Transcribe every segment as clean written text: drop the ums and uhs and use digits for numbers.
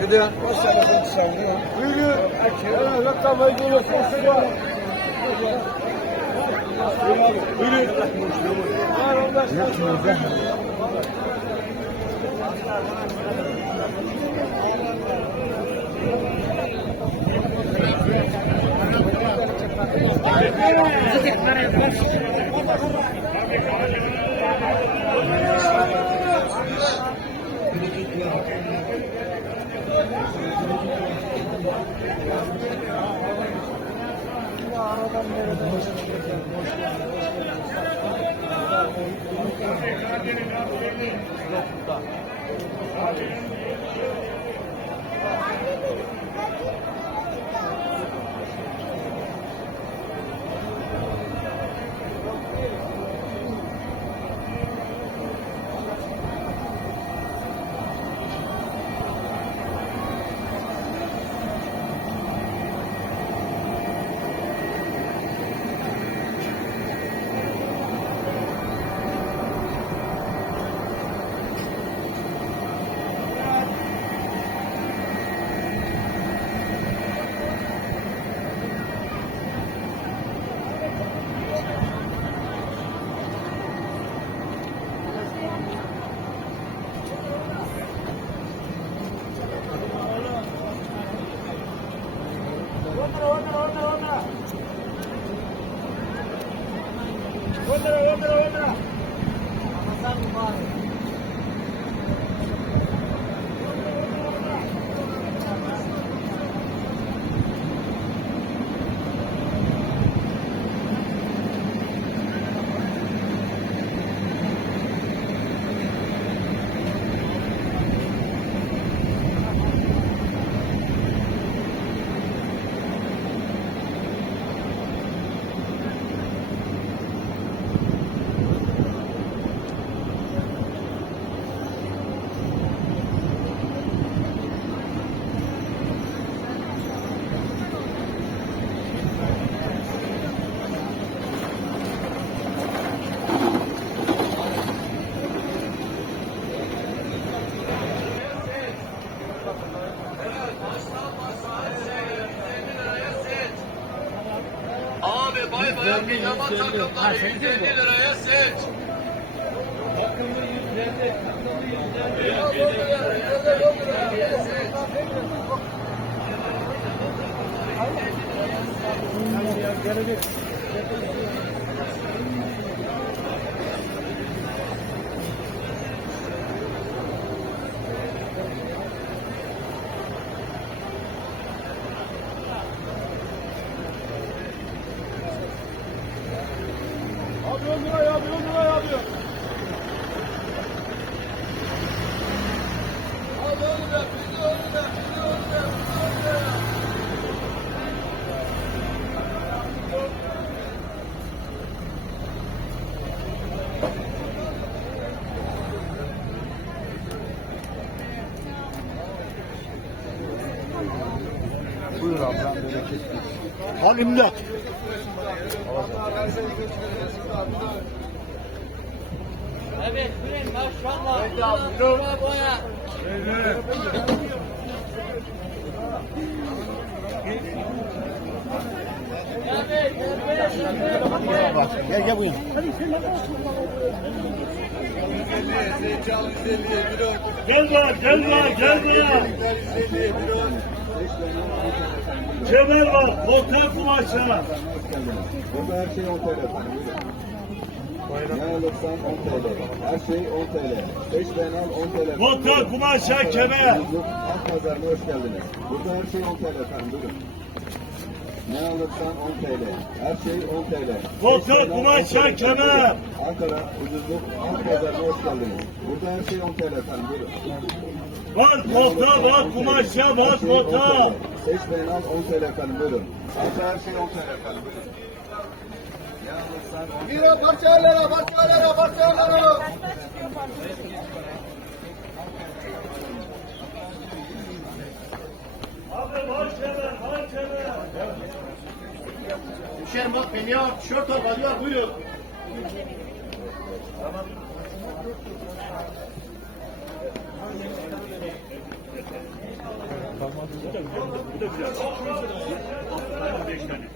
Gidiyor. Buyurun. Evet, tamam, geliyorsun. Abi bay bayan pijama takımları 150 liraya seç. Takımı 150, takımı 150. Abi 10 lira ya, 10 lira ya. Buyur ablam bereketli. Al imdat. Evet, buyurun maşallah. Buna boya. Gel bu yana. Gel var. Kemer var, volkan kumaşı. Burada her şey 10 TL. Ne alırsan 10 TL. Her şey 10 TL. 5 tane al 10 TL. Volkan kumaşı, kemer. Halk pazarına hoş geldiniz. Burada her şey 10 TL efendim. Buyurun. Ne alırsan 10 TL. Her şey 10 TL. Volkan kumaşı, kemer. Ankara ucuzluk halk pazarına hoş geldiniz. Burada her şey 10 TL efendim. Buyurun. Var volkan, var kumaşı, var volkan. Seçmeyin al 10 TL efendim. Buyurun. Ankara her şey 10 TL efendim. Buyurun. Ne alırsan 10 TL. Lira parçalara. Abi var kemer. Hüseyin bak beni al, tişört al, hadi al, buyurun. Bu da güzel. 5 tane.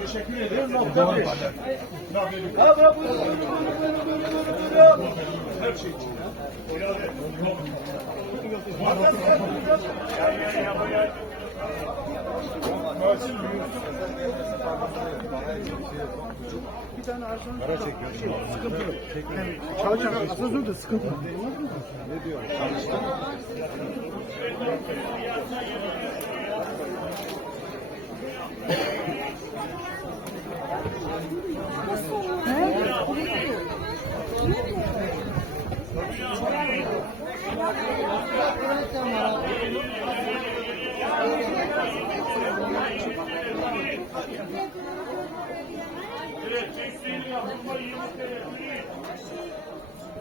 Teşekkür ederim. Her şey için. Para çekiyor. Sıkıntı yok. Çalışacak. Aslında da sıkıntı yok. Ne diyor?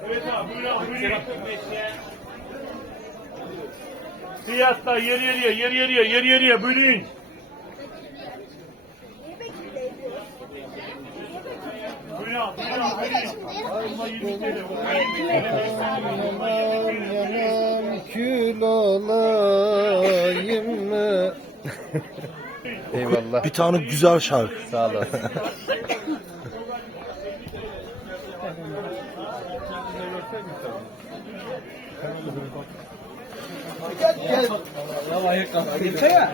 Evet abi, buyur abi. Fiyatta yer yeriye buyurun. Buyurun abi, Yanam kül olayım mı? Eyvallah. Bir tane güzel şarkı. Sağ olasın. Gel. Ya ayık kalk. Geçsene.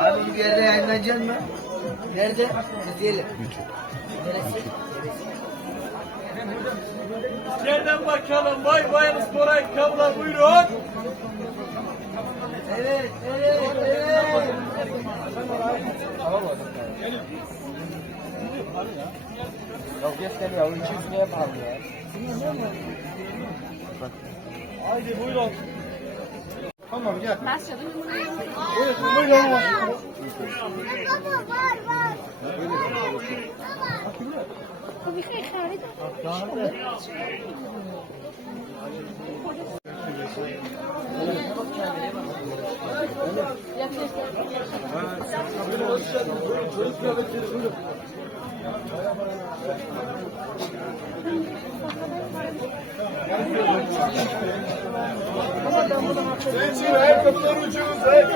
Abi bir yerde yayınlanacak mı? Nerede? İzleyelim. Neresi? Nereden bakalım? Vay bayan Sporay kabla buyurun. Evet, evet, evet. Ya gel ya. 200 liraya pahalı ya. Haydi buyurun. Tamam gel. Buyurun. Var. Bu bir şey خارج.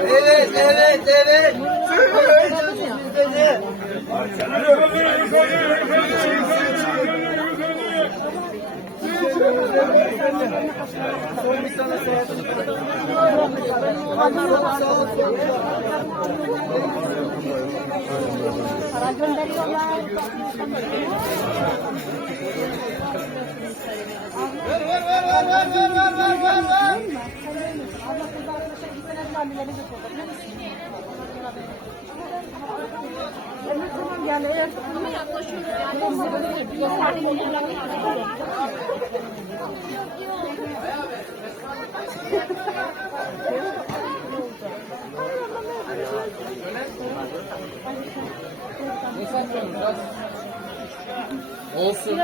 Evet, evet, evet. Bizde de. Para gönderiyorlar. Yani eğer tutulma yaklaşıyoruz Olsun.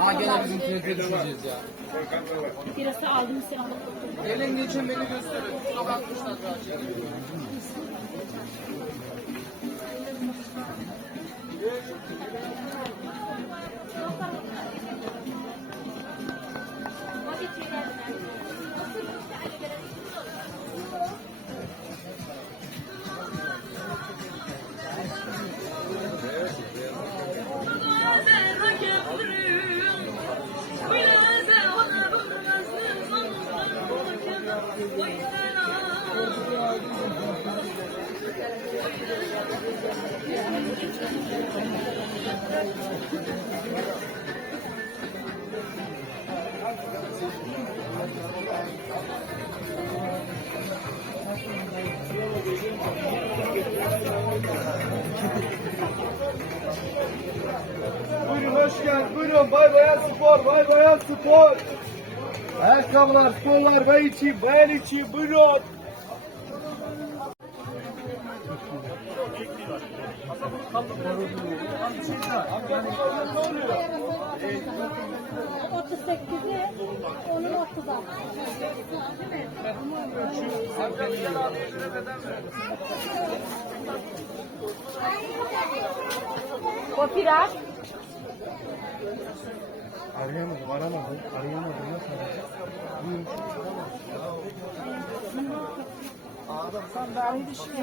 Ama gene bizim keyfe düşeceğiz ya. birası aldım silahla. Gelin geçin beni gösterin. Şuna bakmışlar daha. bakalım. Bay bayan spor. Bay bayan spor. Ayakkabılar, sporlar, bay için, bayan için. Buyurun. Otuz sekizi, onun 30'a. Kopirar. Arayamadım. Nasıl arayacağım?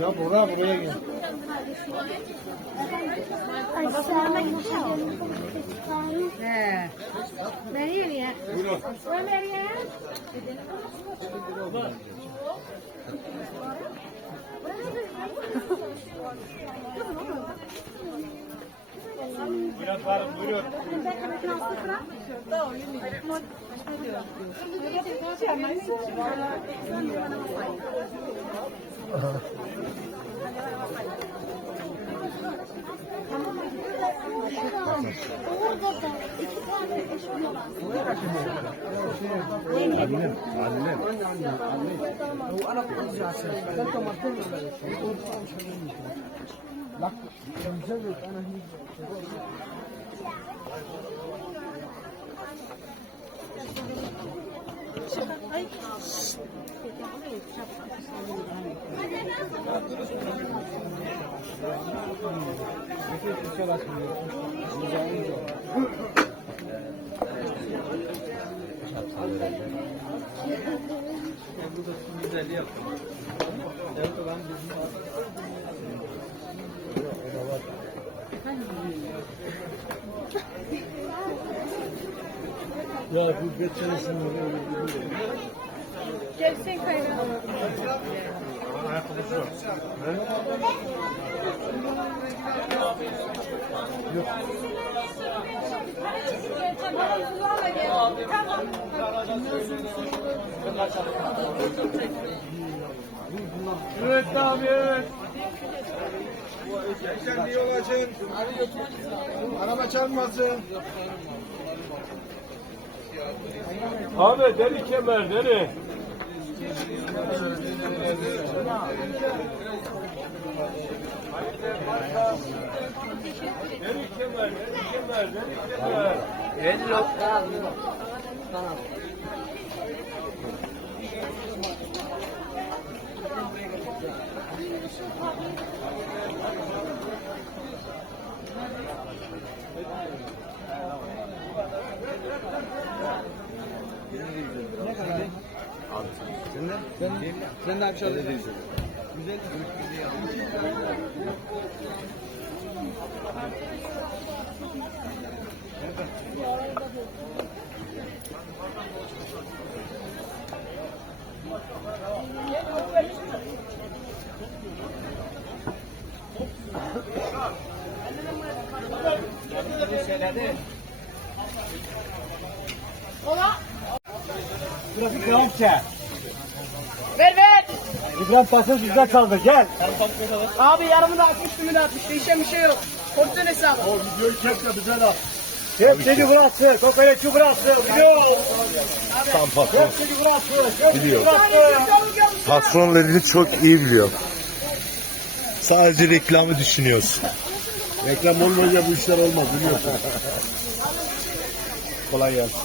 Ya buraya gel. Nereye? Buyurun. Nereye? Buyurun varım buyurun. Ya bu geçen sene Gelsin kaynağı. Ayakkabısı var. Evet abi evet. Sen yol açın. Araba çarpmasın. Abi deli kemer deli. Deli kemer. Sen de aşağıda değilsin. Trafik devam ki. Ver ver. İbrahim pasaj bizde kaldı gel. Abi yarımı da atmış, tümü de atmış. Değişen bir şey yok. Kontrol hesabı. O videoyu çek de bize de. Hepsini bıraktı. Kokoreçi bıraktı. Biliyor. Hepsini bıraktı. Biliyor. Patronlarını çok iyi biliyor. Sadece reklamı düşünüyorsun. Reklam olmayınca bu işler olmaz biliyorsun. Kolay gelsin.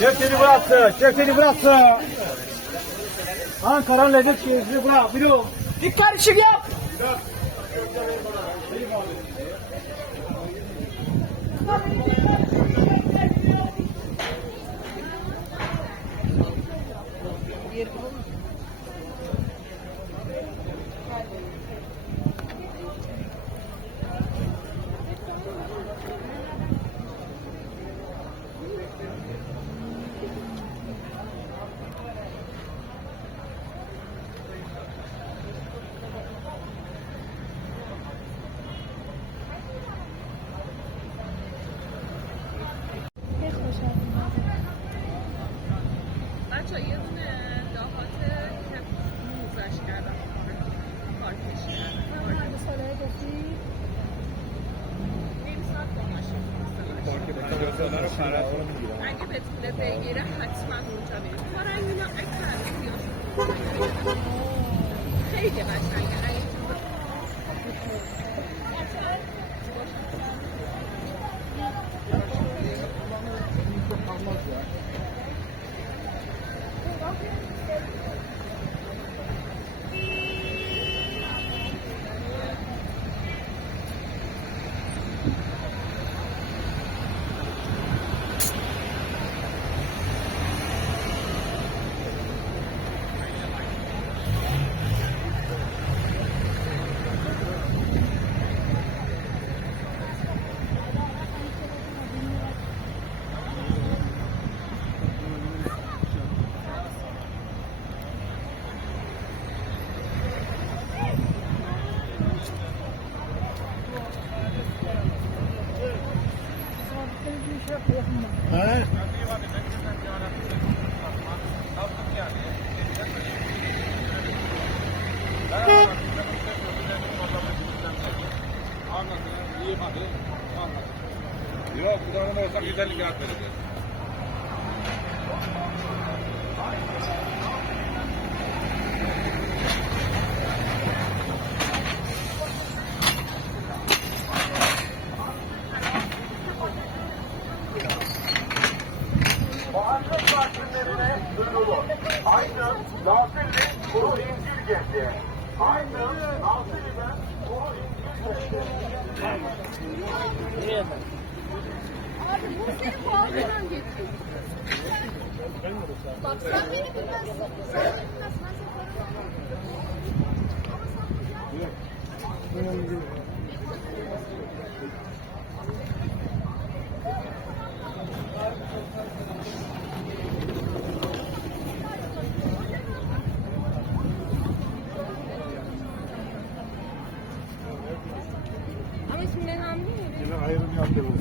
Hepsini bıraktı. Ankara'nın lezzet şehrini bırak. Biliyor. Dikkat ışık yap. بچه یه دونه دهات اگه بتونه بگیره حتما اونجا میره کارن اینا اکرده خیلی قشنگه Yok, bu da olsa 150 kağıt vereceğiz. Mahalle sakinlerine duyurulur. Aynı Nazilli Kuru İncir Gezdi. Aynı Nazilli'den Kuru İncir Gezdi. Abi bu senin boğazından geçiyor. Bak sen beni bilmezsin. Sen beni bilmezsin. Ben seni tanımam. Ama isminden anlıyor musun? Yine ayrım yaptırıldı.